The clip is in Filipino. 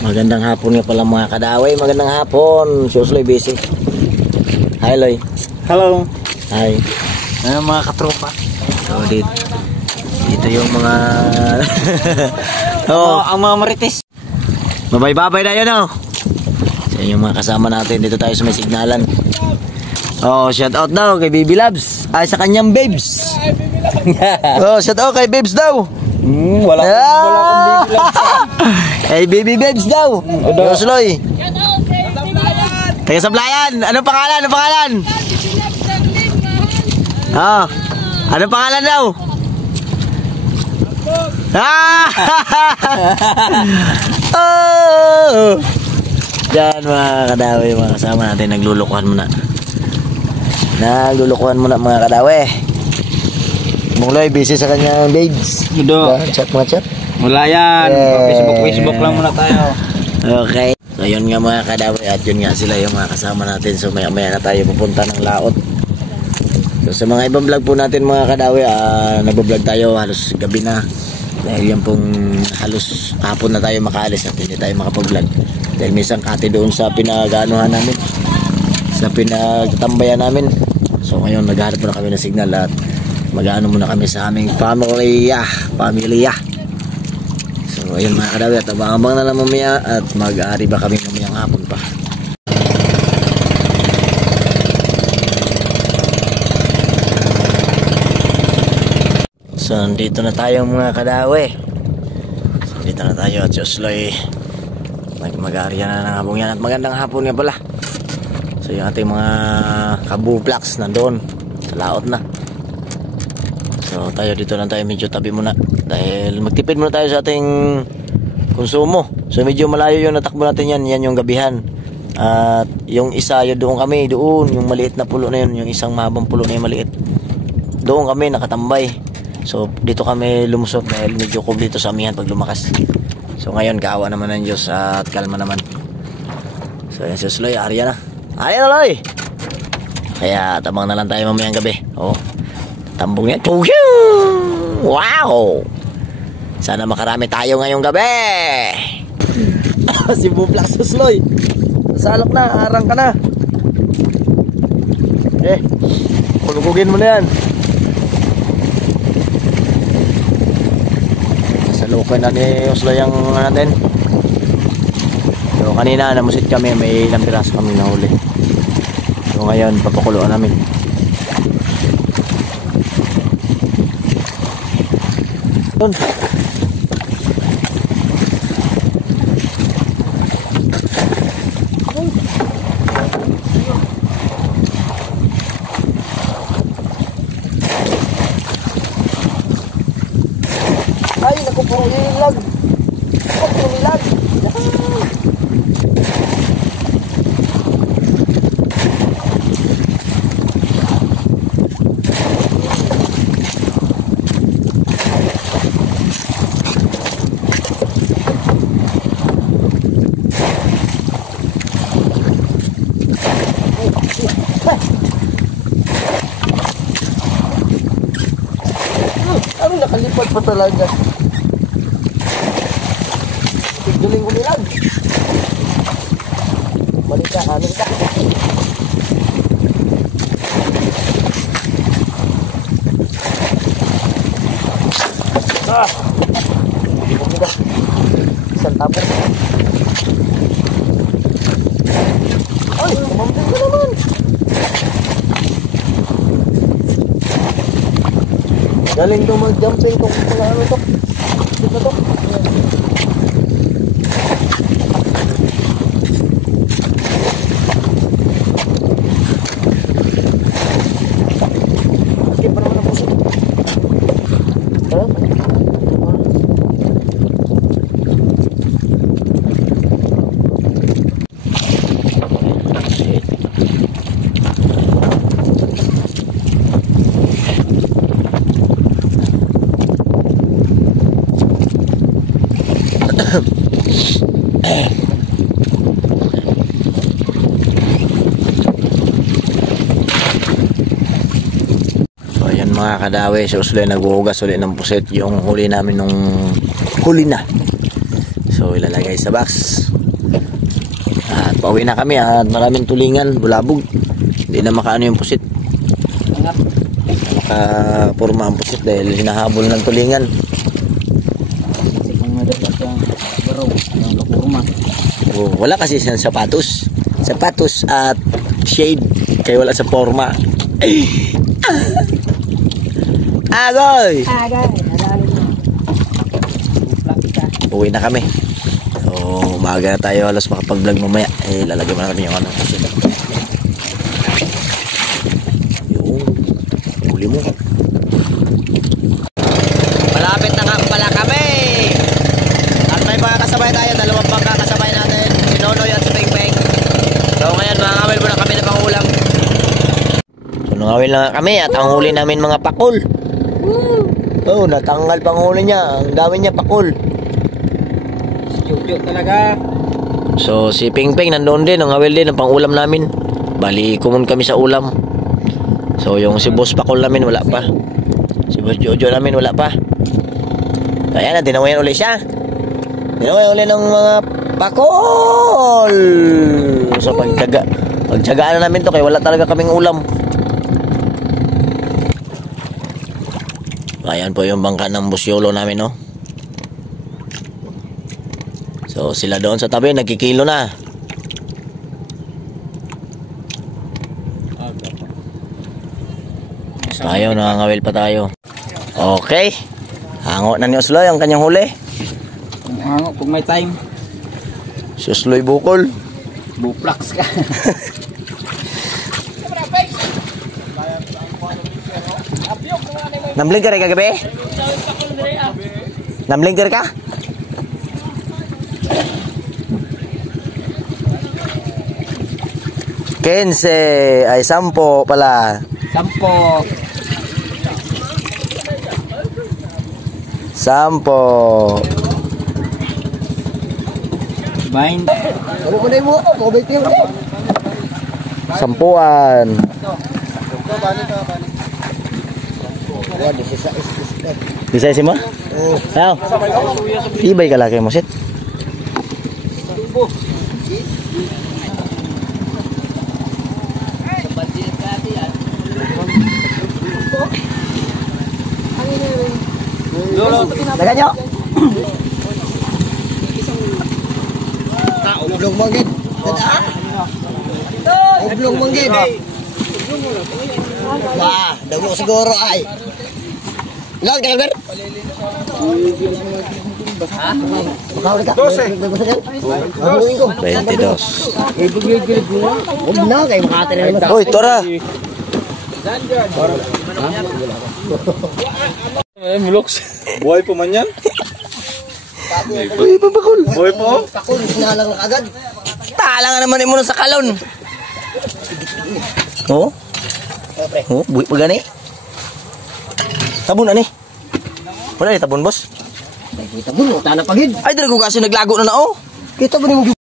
Magandang hapon nga pala mga kadaway. Magandang hapon. Si Osloy busy. Hi Loy. Hello. Hi. Ano mga katropa? So dito yung mga ang mga marites. Babay-babay na yun oh. So yung mga kasama natin. Dito tayo sa may signalan. Oh, shout out daw kay Baby Labs. Ay sa kanyang babes. Oh, shout out kay babes daw. Wala akong Baby Labs. Hey baby babes daw. Osloy. Taga Sablayan. Anong pangalan? Anong pangalan? Ah. Anong pangalan daw? Oh. Diyan mga kadaway, mga kasama natin. Naglulukuhan muna mga kadaway. Mungloy busy sa kanyang babes. Chat mga chat. Wala yan. Facebook lang muna tayo. Okay. So yun nga mga kadaway. At yun nga sila yung mga kasama natin. So maya na tayo pupunta ng laot. So sa mga ibang vlog po natin mga kadaway, nagbablog tayo halos gabi na. Dahil yan pong halos hapon na tayo makaalis at hindi tayo makapag-vlog. Dahil may isang kati doon sa pinag-anuhan namin. Sa pinagtambayan namin. So ngayon naghahanap muna kami ng signal at mag-ano muna kami sa aming pamilya. So ayun mga kadaway, at abang-abang na lang mamaya at mag-aari ba kami mamayang hapon pa. So dito na tayo mga kadaway. So dito na tayo at Osloy mag-aari na ng hapon yan. At magandang hapon nga pala. So yung ating mga kabuplaks nandoon sa laot na. So tayo dito lang tayo, medyo tabi muna dahil magtipid muna tayo sa ating konsumo. So medyo malayo yung natakbo natin yan. Yan yung gabihan. At yung isa yun doon kami, doon yung maliit na pulo na yun, yung isang mahabang pulo na yung maliit, doon kami nakatambay. So dito kami lumusot dahil medyo kublito sa amihan pag lumakas. So ngayon kaawa naman ng Diyos at kalma naman. So yan si Osloy, Arya na Loy. Kaya tabang na lang tayo mamayang gabi. Oh, tambong yan. Wow! Sana makarami tayo ngayong gabi. Si Bublak Osloy, salok na, arang ka na. Kulugugin mo na yan. Sasalukin na ni Osloy ang natin. So kanina namusit kami, may ilang piraso kami nahuli. So ngayon papakuluan namin. Doon. Ay, naku, puro ilag. Puro ilag. Nakalipad pa talaga. Galing umilag. Balik ka, amin ka. Isang tapos. Ay, mamamagin ka naman. Galing to mag-jumping kung ano to. Dito to. Okay, para naman ang puso. So ayan mga kadawi, si Osloy naghuhugas ulit ng puset yung huli namin nung huli na. So ilalagay sa box. Pauwi na kami at maraming tulingan, bulabog. Hindi na makaano yung pusit. Makapurma ang pusit dahil hinahabol ng tulingan. Kasi kung madalas yung baro, yung kapurma. Oh, wala kasi siyang sapatos. Sapatos at shade. Kaya wala sa forma. Agoy! Uwi na kami. So, umaga na tayo. Alas makapag-vlog mamaya. Lalagyan mo na kami yung ano. Yung huli mo. Malapit na nga pala kami. At may mga kasabay tayo. Dalawang bangka kasabay natin. Si Nonoy at si Peng Peng. So, ngayon makakawil muna kami na pangulam. So, nangawil na kami. At ang huli namin mga pakul. Oh, natanggal pang huli niya. Ang dami niya pakul. Studio talaga. So si Ping Ping nandoon din, ang awil din ang pangulam namin. Bali kumon kami sa ulam. So yung si Boss Pakol namin wala pa. Si Boss Jojo namin wala pa. Kaya na tinawayan uli siya. Tinawayan uli ng mga pakol. So pagtyagaan na namin to kaya wala talaga kaming ulam. Ayan po yung bangka ng Busyolo namin, no. So sila doon sa tabi nagkikilo na. Tayo nangangawil pa tayo. Okay. Hango na ni Osloy ang kanyang huli. Hango kung may time. Si Osloy bukol. Buplax ka. Namblinker ka gabi? Namblinker ka? Kense ay 10 pala. 10. 10. Bind. Sampuan. Bisa sih mo? Sao? Ibay ka laki mo sit. Dagan nyo. Oblong manggid. Oblong manggid. Wah, dago siguro ay. Ilang tagal ber? Ha? Makahuli ka? 12. 22. Huwag na kayo makatira naman. Hoy, tora. Muloks. Buhay po man yan. Uy, babakol. Buhay po. Pakul, sinalang na agad. Talangan naman mo sa kalon. Oh? Oh, buwi pa gani. Tabon na ni. Wala ni tabon, boss. Kita mo, tanah pagid. Ay, dala ko kasi naglago na oh. Kita mo ni